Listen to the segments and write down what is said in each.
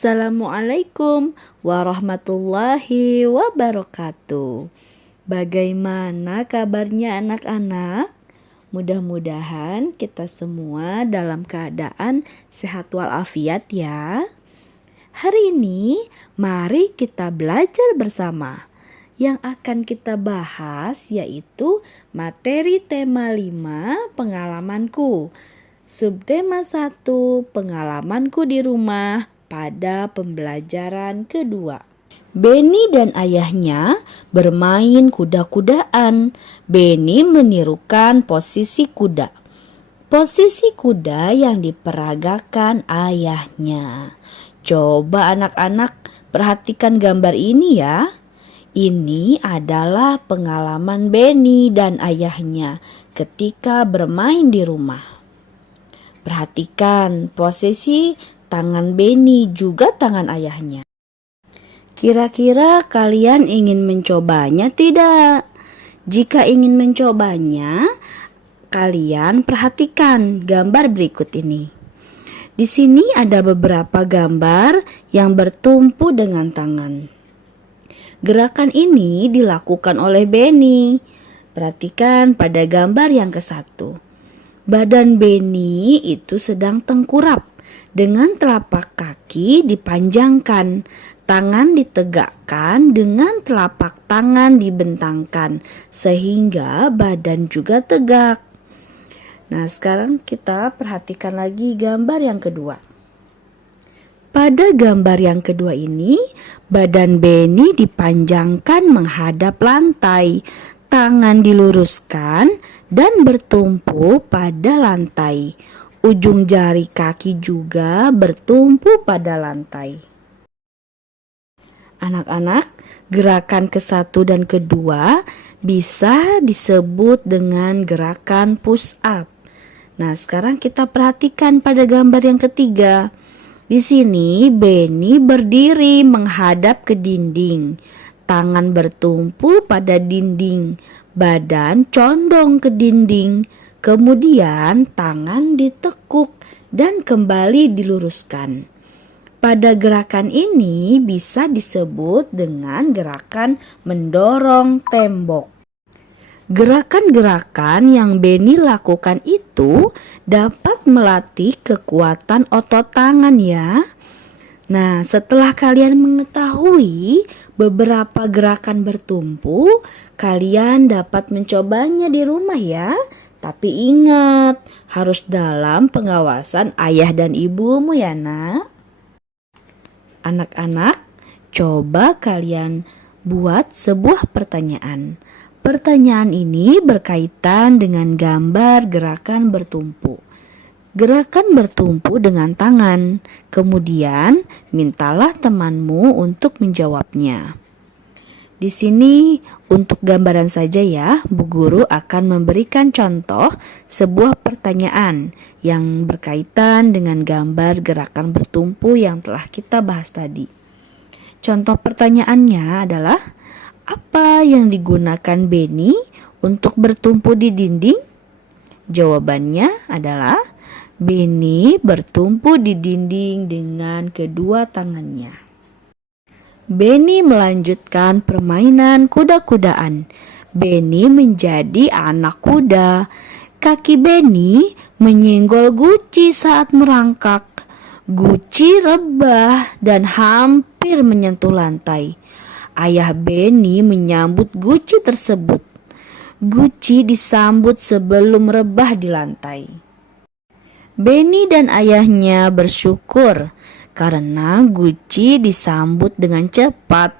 Assalamualaikum warahmatullahi wabarakatuh. Bagaimana kabarnya anak-anak? Mudah-mudahan kita semua dalam keadaan sehat walafiat ya. Hari ini mari kita belajar bersama. Yang akan kita bahas yaitu materi tema 5 pengalamanku. Subtema 1 pengalamanku di rumah pada pembelajaran kedua. Benny dan ayahnya bermain kuda-kudaan. Benny menirukan posisi kuda. Posisi kuda yang diperagakan ayahnya. Coba anak-anak perhatikan gambar ini ya. Ini adalah pengalaman Benny dan ayahnya ketika bermain di rumah. Perhatikan posisi tangan Benny juga tangan ayahnya. Kira-kira kalian ingin mencobanya tidak? Jika ingin mencobanya, kalian perhatikan gambar berikut ini. Di sini ada beberapa gambar yang bertumpu dengan tangan. Gerakan ini dilakukan oleh Benny. Perhatikan pada gambar yang ke-1. Badan Benny itu sedang tengkurap dengan telapak kaki dipanjangkan, tangan ditegakkan dengan telapak tangan dibentangkan sehingga badan juga tegak. Nah, sekarang kita perhatikan lagi gambar yang kedua. Pada gambar yang kedua ini, badan Benny dipanjangkan menghadap lantai, tangan diluruskan dan bertumpu pada lantai. Ujung jari kaki juga bertumpu pada lantai. Anak-anak, gerakan ke-1 dan kedua bisa disebut dengan gerakan push up. Nah, sekarang kita perhatikan pada gambar yang ketiga. Di sini Benny berdiri menghadap ke dinding. Tangan bertumpu pada dinding, badan condong ke dinding, kemudian tangan ditekuk dan kembali diluruskan. Pada gerakan ini bisa disebut dengan gerakan mendorong tembok. Gerakan-gerakan yang Benny lakukan itu dapat melatih kekuatan otot tangan ya. Nah, setelah kalian mengetahui beberapa gerakan bertumpu, kalian dapat mencobanya di rumah ya. Tapi ingat, harus dalam pengawasan ayah dan ibumu ya nak. Anak-anak, coba kalian buat sebuah pertanyaan. Pertanyaan ini berkaitan dengan gambar gerakan bertumpu. Gerakan bertumpu dengan tangan, kemudian mintalah temanmu untuk menjawabnya. Di sini untuk gambaran saja ya, Bu Guru akan memberikan contoh sebuah pertanyaan yang berkaitan dengan gambar gerakan bertumpu yang telah kita bahas tadi. Contoh pertanyaannya adalah, apa yang digunakan Benny untuk bertumpu di dinding? Jawabannya adalah, Benny bertumpu di dinding dengan kedua tangannya. Benny melanjutkan permainan kuda-kudaan. Benny menjadi anak kuda. Kaki Benny menyenggol guci saat merangkak. Guci rebah dan hampir menyentuh lantai. Ayah Benny menyambut guci tersebut. Guci disambut sebelum rebah di lantai. Benny dan ayahnya bersyukur karena guci disambut dengan cepat.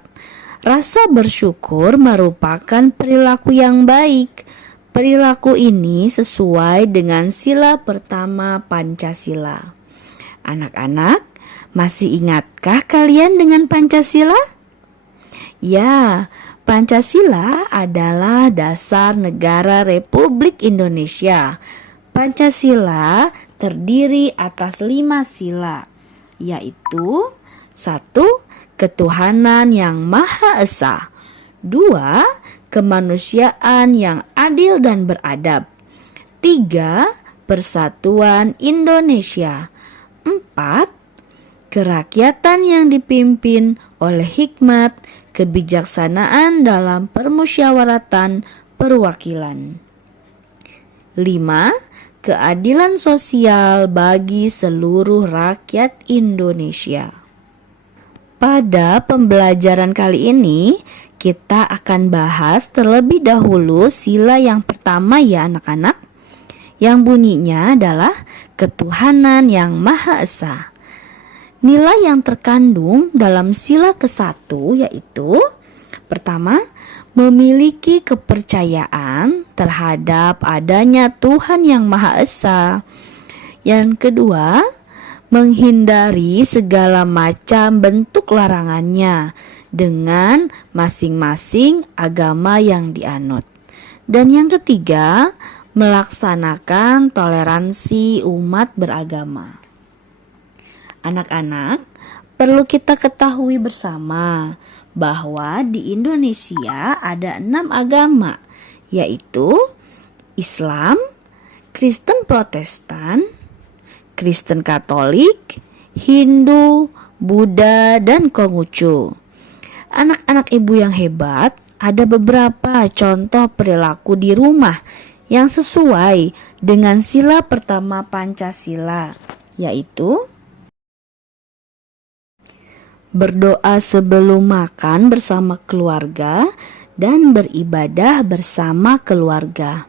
Rasa bersyukur merupakan perilaku yang baik. Perilaku ini sesuai dengan sila pertama Pancasila. Anak-anak, masih ingatkah kalian dengan Pancasila? Ya, Pancasila adalah dasar negara Republik Indonesia. Pancasila terdiri atas 5 sila, yaitu 1. Ketuhanan yang Maha Esa. 2. Kemanusiaan yang adil dan beradab. 3. Persatuan Indonesia. 4. kerakyatan yang dipimpin oleh hikmat, kebijaksanaan dalam permusyawaratan perwakilan. 5. Keadilan sosial bagi seluruh rakyat Indonesia. Pada pembelajaran kali ini, kita akan bahas terlebih dahulu sila yang pertama ya anak-anak, yang bunyinya adalah ketuhanan yang Maha Esa. Nilai yang terkandung dalam sila ke-1 yaitu pertama, memiliki kepercayaan terhadap adanya Tuhan yang Maha Esa. Yang kedua, menghindari segala macam bentuk larangannya dengan masing-masing agama yang dianut. Dan yang ketiga, melaksanakan toleransi umat beragama. Anak-anak, perlu kita ketahui bersama bahwa di Indonesia ada 6 agama, yaitu Islam, Kristen Protestan, Kristen Katolik, Hindu, Buddha, dan Konghucu. Anak-anak ibu yang hebat, ada beberapa contoh perilaku di rumah yang sesuai dengan sila pertama Pancasila, yaitu berdoa sebelum makan bersama keluarga dan beribadah bersama keluarga.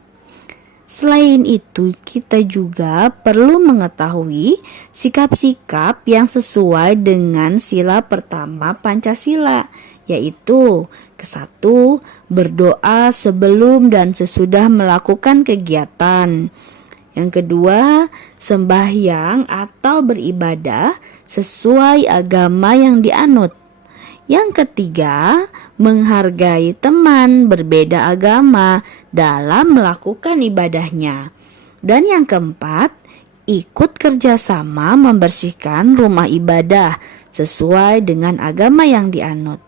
Selain itu, kita juga perlu mengetahui sikap-sikap yang sesuai dengan sila pertama Pancasila, yaitu ke-1, berdoa sebelum dan sesudah melakukan kegiatan. Yang kedua, sembahyang atau beribadah sesuai agama yang dianut. Yang ketiga, menghargai teman berbeda agama dalam melakukan ibadahnya. Dan yang keempat, ikut kerjasama membersihkan rumah ibadah sesuai dengan agama yang dianut.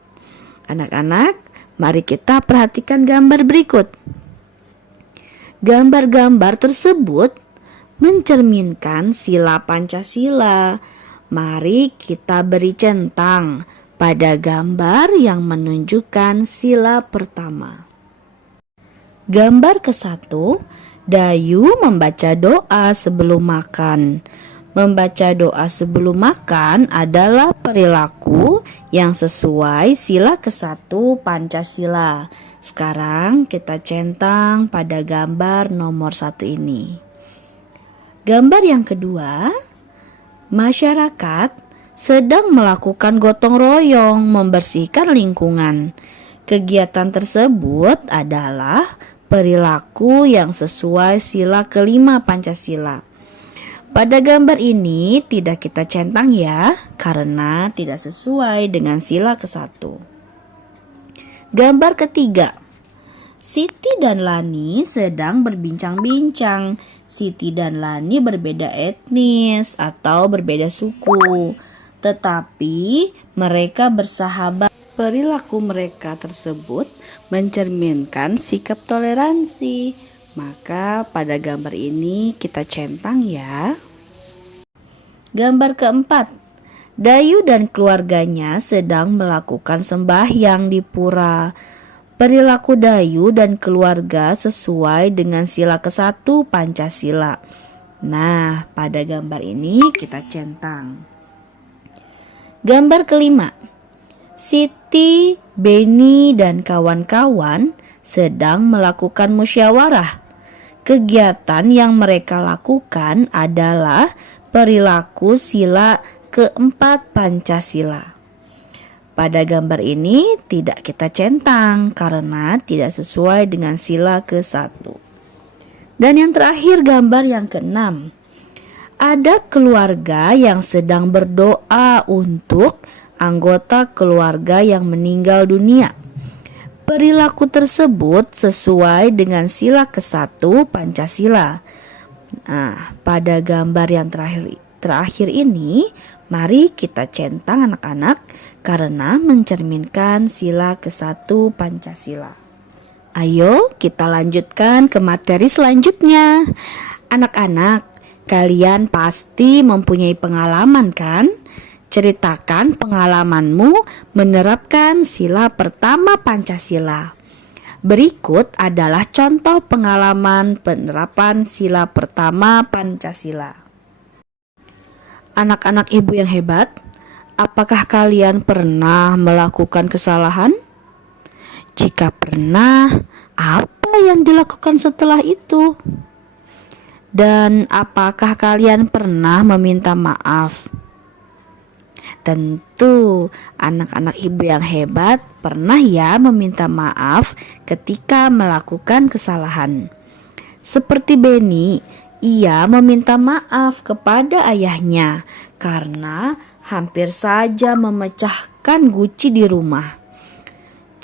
Anak-anak, mari kita perhatikan gambar berikut. Gambar-gambar tersebut mencerminkan sila Pancasila. Mari kita beri centang pada gambar yang menunjukkan sila pertama. Gambar ke-1, Dayu membaca doa sebelum makan. Membaca doa sebelum makan adalah perilaku yang sesuai sila ke-1 Pancasila. Sekarang kita centang pada gambar nomor 1 ini. Gambar yang kedua, masyarakat sedang melakukan gotong royong membersihkan lingkungan. Kegiatan tersebut adalah perilaku yang sesuai sila kelima Pancasila. Pada gambar ini tidak kita centang ya, karena tidak sesuai dengan sila ke-1. Gambar ketiga, Siti dan Lani sedang berbincang-bincang. Siti dan Lani berbeda etnis atau berbeda suku, tetapi mereka bersahabat. Perilaku mereka tersebut mencerminkan sikap toleransi. Maka pada gambar ini kita centang ya. Gambar keempat, Dayu dan keluarganya sedang melakukan sembahyang di pura. Perilaku Dayu dan keluarga sesuai dengan sila ke-1 Pancasila. Nah, pada gambar ini kita centang. Gambar kelima, Siti, Beni, dan kawan-kawan sedang melakukan musyawarah. Kegiatan yang mereka lakukan adalah perilaku sila keempat Pancasila. Pada gambar ini tidak kita centang karena tidak sesuai dengan sila ke-1. Dan yang terakhir gambar yang ke-6. Ada keluarga yang sedang berdoa untuk anggota keluarga yang meninggal dunia. Perilaku tersebut sesuai dengan sila ke-1 Pancasila. Nah, pada gambar yang terakhir ini, mari kita centang anak-anak karena mencerminkan sila ke-1 Pancasila. Ayo kita lanjutkan ke materi selanjutnya. Anak-anak, kalian pasti mempunyai pengalaman kan? Ceritakan pengalamanmu menerapkan sila pertama Pancasila. Berikut adalah contoh pengalaman penerapan sila pertama Pancasila. Anak-anak ibu yang hebat, apakah kalian pernah melakukan kesalahan? Jika pernah, apa yang dilakukan setelah itu? Dan apakah kalian pernah meminta maaf? Tentu, anak-anak ibu yang hebat pernah ya meminta maaf ketika melakukan kesalahan. Seperti Benny, ia meminta maaf kepada ayahnya karena hampir saja memecahkan guci di rumah.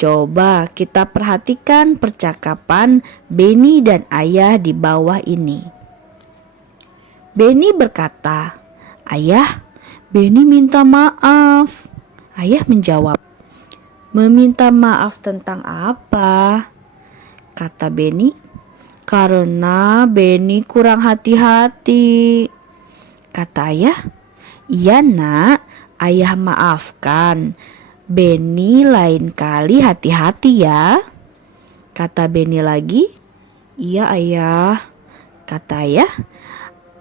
Coba kita perhatikan percakapan Benny dan ayah di bawah ini. Benny berkata, "Ayah, Benny minta maaf." Ayah menjawab, "Meminta maaf tentang apa?" Kata Benny, "Karena Benny kurang hati-hati." Kata ayah, "Iya nak, ayah maafkan. Benny lain kali hati-hati ya." Kata Benny lagi, "Iya ayah." Kata ayah,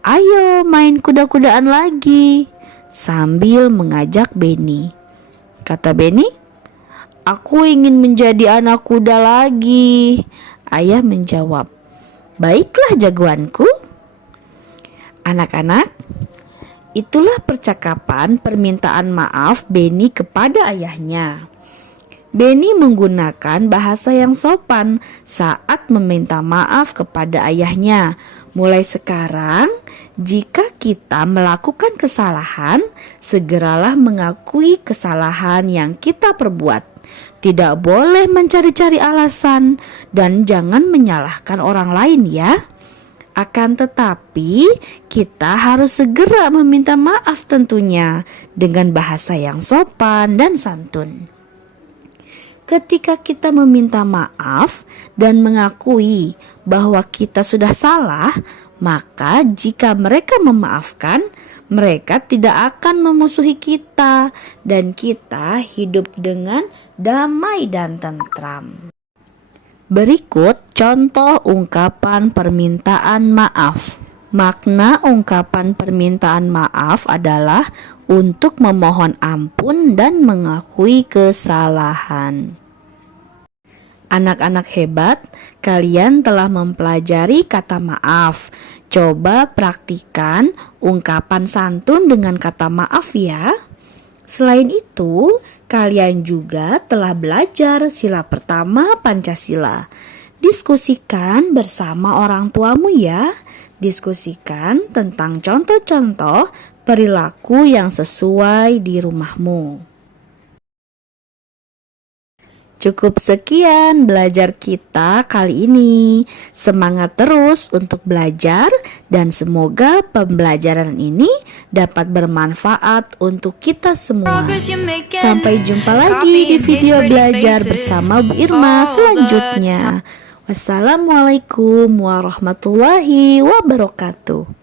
"Ayo main kuda-kudaan lagi," sambil mengajak Benny. Kata Benny, "Aku ingin menjadi anak kuda lagi." Ayah menjawab, "Baiklah jagoanku." Anak-anak, itulah percakapan permintaan maaf Benny kepada ayahnya. Benny menggunakan bahasa yang sopan saat meminta maaf kepada ayahnya. Mulai sekarang, jika kita melakukan kesalahan, segeralah mengakui kesalahan yang kita perbuat. Tidak boleh mencari-cari alasan dan jangan menyalahkan orang lain ya. Akan tetapi, kita harus segera meminta maaf tentunya dengan bahasa yang sopan dan santun. Ketika kita meminta maaf dan mengakui bahwa kita sudah salah, maka jika mereka memaafkan, mereka tidak akan memusuhi kita dan kita hidup dengan damai dan tentram. Berikut contoh ungkapan permintaan maaf. Makna ungkapan permintaan maaf adalah untuk memohon ampun dan mengakui kesalahan. Anak-anak hebat, kalian telah mempelajari kata maaf. Coba praktikan ungkapan santun dengan kata maaf ya. Selain itu, kalian juga telah belajar sila pertama Pancasila. Diskusikan bersama orang tuamu ya. Diskusikan tentang contoh-contoh perilaku yang sesuai di rumahmu. Cukup sekian belajar kita kali ini. Semangat terus untuk belajar dan semoga pembelajaran ini dapat bermanfaat untuk kita semua. Sampai jumpa lagi di video belajar bersama Bu Irma selanjutnya. Wassalamualaikum warahmatullahi wabarakatuh.